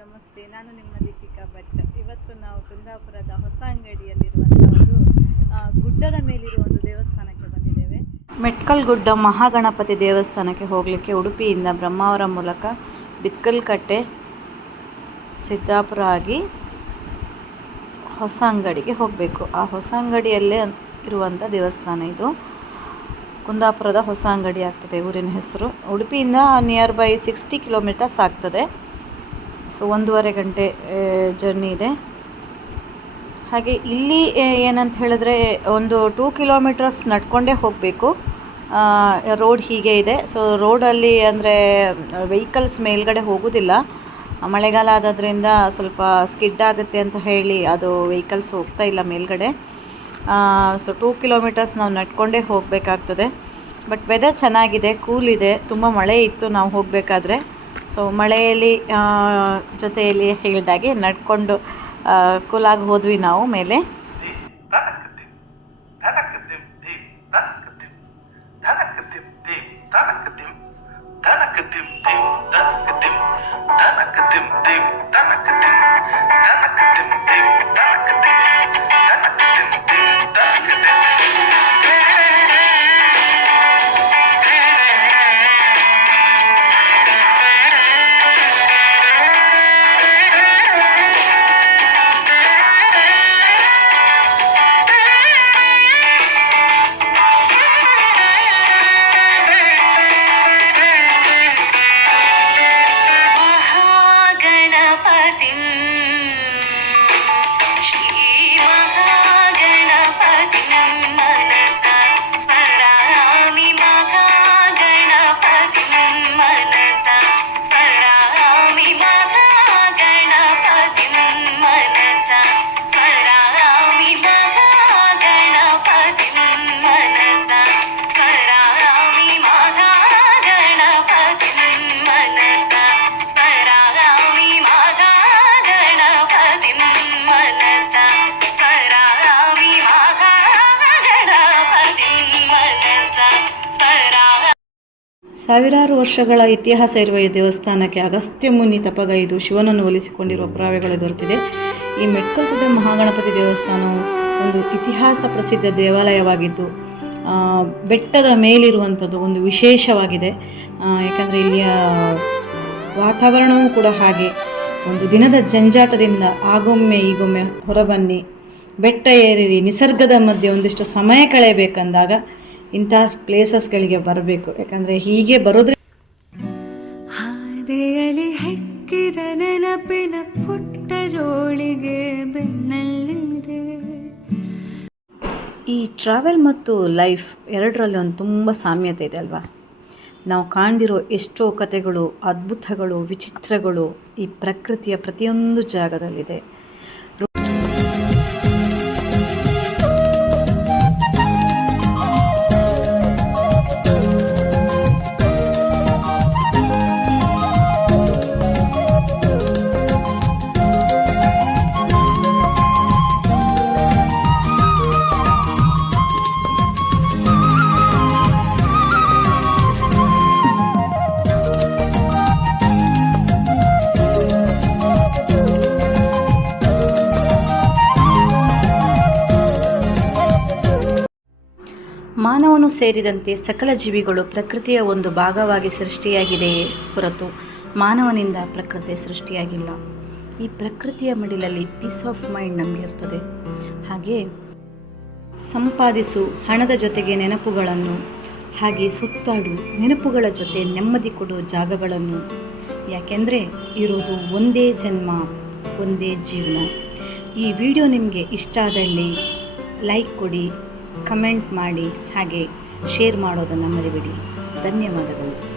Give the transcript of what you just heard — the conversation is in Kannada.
ನಮಸ್ತೆ, ನಾನು ನಿಮ್ಮ ದೀಪಿಕಾ ಭಟ್. ಇವತ್ತು ನಾವು ಕುಂದಾಪುರದ ಹೊಸ ಅಂಗಡಿಯಲ್ಲಿರುವಂಥ ಒಂದು ಗುಡ್ಡದ ಮೇಲಿರುವ ಒಂದು ದೇವಸ್ಥಾನಕ್ಕೆ ಬಂದಿದ್ದೇವೆ. ಮೆಟ್ಕಲ್ ಗುಡ್ಡ ಮಹಾಗಣಪತಿ ದೇವಸ್ಥಾನಕ್ಕೆ ಹೋಗಲಿಕ್ಕೆ ಉಡುಪಿಯಿಂದ ಬ್ರಹ್ಮಾವರ ಮೂಲಕ ಬಿತ್ಕಲ್ಕಟ್ಟೆ ಸಿದ್ದಾಪುರ ಆಗಿ ಹೊಸ ಅಂಗಡಿಗೆ ಹೋಗಬೇಕು. ಆ ಹೊಸ ಅಂಗಡಿಯಲ್ಲೇ ಇರುವಂಥ ದೇವಸ್ಥಾನ ಇದು. ಕುಂದಾಪುರದ ಹೊಸ ಅಂಗಡಿ ಆಗ್ತದೆ ಊರಿನ ಹೆಸರು. ಉಡುಪಿಯಿಂದ ನಿಯರ್ ಬೈ ಸಿಕ್ಸ್ಟಿ ಕಿಲೋಮೀಟರ್ಸ್ ಆಗ್ತದೆ. ಸೊ ಒಂದೂವರೆ ಗಂಟೆ ಜರ್ನಿ ಇದೆ. ಹಾಗೆ ಇಲ್ಲಿ ಏನಂತ ಹೇಳಿದ್ರೆ, ಒಂದು ಟೂ ಕಿಲೋಮೀಟರ್ಸ್ ನಡ್ಕೊಂಡೇ ಹೋಗಬೇಕು. ರೋಡ್ ಹೀಗೆ ಇದೆ. ಸೊ ರೋಡಲ್ಲಿ ಅಂದರೆ ವೆಹಿಕಲ್ಸ್ ಮೇಲ್ಗಡೆ ಹೋಗೋದಿಲ್ಲ. ಮಳೆಗಾಲ ಆದದ್ರಿಂದ ಸ್ವಲ್ಪ ಸ್ಕಿಡ್ ಆಗುತ್ತೆ ಅಂತ ಹೇಳಿ ಅದು ವೆಹಿಕಲ್ಸ್ ಹೋಗ್ತಾ ಇಲ್ಲ ಮೇಲ್ಗಡೆ. ಸೊ ಟೂ ಕಿಲೋಮೀಟರ್ಸ್ ನಾವು ನಡ್ಕೊಂಡೇ ಹೋಗಬೇಕಾಗ್ತದೆ. ಬಟ್ ವೆದರ್ ಚೆನ್ನಾಗಿದೆ ಕೂಲ್ ಇದೆ. ತುಂಬ ಮಳೆ ಇತ್ತು, ನಾವು ಹೋಗಬೇಕಾದ್ರೆ. ಸೊ ಮಳೆಯಲ್ಲಿ ಜೊತೆಯಲ್ಲಿ ಹೇಳಿದಾಗೆ ನಡ್ಕೊಂಡು ಕೂಲಾಗಿ ಹೋದ್ವಿ ನಾವು ಮೇಲೆ. فاطمة ಸಾವಿರಾರು ವರ್ಷಗಳ ಇತಿಹಾಸ ಇರುವ ಈ ದೇವಸ್ಥಾನಕ್ಕೆ ಅಗಸ್ತ್ಯ ಮುನಿ ತಪಗೈದು ಶಿವನನ್ನು ಒಲಿಸಿಕೊಂಡಿರುವ ಪುರಾವೆಗಳು ದೊರೆತಿದೆ. ಈ ಮೆಟ್ಕಲ್ಗುಡ್ಡ ಮಹಾಗಣಪತಿ ದೇವಸ್ಥಾನವು ಒಂದು ಇತಿಹಾಸ ಪ್ರಸಿದ್ಧ ದೇವಾಲಯವಾಗಿದ್ದು ಬೆಟ್ಟದ ಮೇಲಿರುವಂಥದ್ದು ಒಂದು ವಿಶೇಷವಾಗಿದೆ. ಯಾಕಂದರೆ ಇಲ್ಲಿಯ ವಾತಾವರಣವೂ ಕೂಡ ಹಾಗೆ. ಒಂದು ದಿನದ ಜಂಜಾಟದಿಂದ ಆಗೊಮ್ಮೆ ಈಗೊಮ್ಮೆ ಹೊರಬನ್ನಿ, ಬೆಟ್ಟ ಏರಿರಿ, ನಿಸರ್ಗದ ಮಧ್ಯೆ ಒಂದಿಷ್ಟು ಸಮಯ ಕಳೆಯಬೇಕಂದಾಗ ಇಂಥ ಪ್ಲೇಸಸ್ಗಳಿಗೆ ಬರಬೇಕು. ಯಾಕಂದರೆ ಹೀಗೆ ಬರೋದ್ರೆ ಹಾದೆಯಲ್ಲಿ ಹೆಕ್ಕಿದ ನೆನಪಿನ ಪುಟ್ಟ ಜೋಳಿಗೆ ಬೆನ್ನಲ್ಲಿದೆ. ಈ ಟ್ರಾವೆಲ್ ಮತ್ತು ಲೈಫ್ ಎರಡರಲ್ಲಿ ಒಂದು ತುಂಬ ಸಾಮ್ಯತೆ ಇದೆ ಅಲ್ವಾ? ನಾವು ಕಾಣ್ದಿರೋ ಎಷ್ಟೋ ಕಥೆಗಳು ಅದ್ಭುತಗಳು ವಿಚಿತ್ರಗಳು ಈ ಪ್ರಕೃತಿಯ ಪ್ರತಿಯೊಂದು ಜಾಗದಲ್ಲಿದೆ. ಮಾನವನು ಸೇರಿದಂತೆ ಸಕಲ ಜೀವಿಗಳು ಪ್ರಕೃತಿಯ ಒಂದು ಭಾಗವಾಗಿ ಸೃಷ್ಟಿಯಾಗಿದೆಯೇ ಹೊರತು ಮಾನವನಿಂದ ಪ್ರಕೃತಿ ಸೃಷ್ಟಿಯಾಗಿಲ್ಲ. ಈ ಪ್ರಕೃತಿಯ ಮಡಿಲಲ್ಲಿ ಪೀಸ್ ಆಫ್ ಮೈಂಡ್ ನಮಗಿರ್ತದೆ ಹಾಗೆ ಸಂಪಾದಿಸು ಹಣದ ಜೊತೆಗೆ ನೆನಪುಗಳನ್ನು, ಹಾಗೆ ಸುತ್ತಾಡು ನೆನಪುಗಳ ಜೊತೆ ನೆಮ್ಮದಿ ಕೊಡುವ ಜಾಗಗಳನ್ನು. ಯಾಕೆಂದರೆ ಇರೋದು ಒಂದೇ ಜನ್ಮ, ಒಂದೇ ಜೀವನ. ಈ ವಿಡಿಯೋ ನಿಮಗೆ ಇಷ್ಟ ಆದಲ್ಲಿ ಲೈಕ್ ಕೊಡಿ ಕಮೆಂಟ್ ಮಾಡಿ ಹಾಗೆ ಶೇರ್ ಮಾಡೋದನ್ನು ಮರಿಬೇಡಿ. ಧನ್ಯವಾದಗಳು.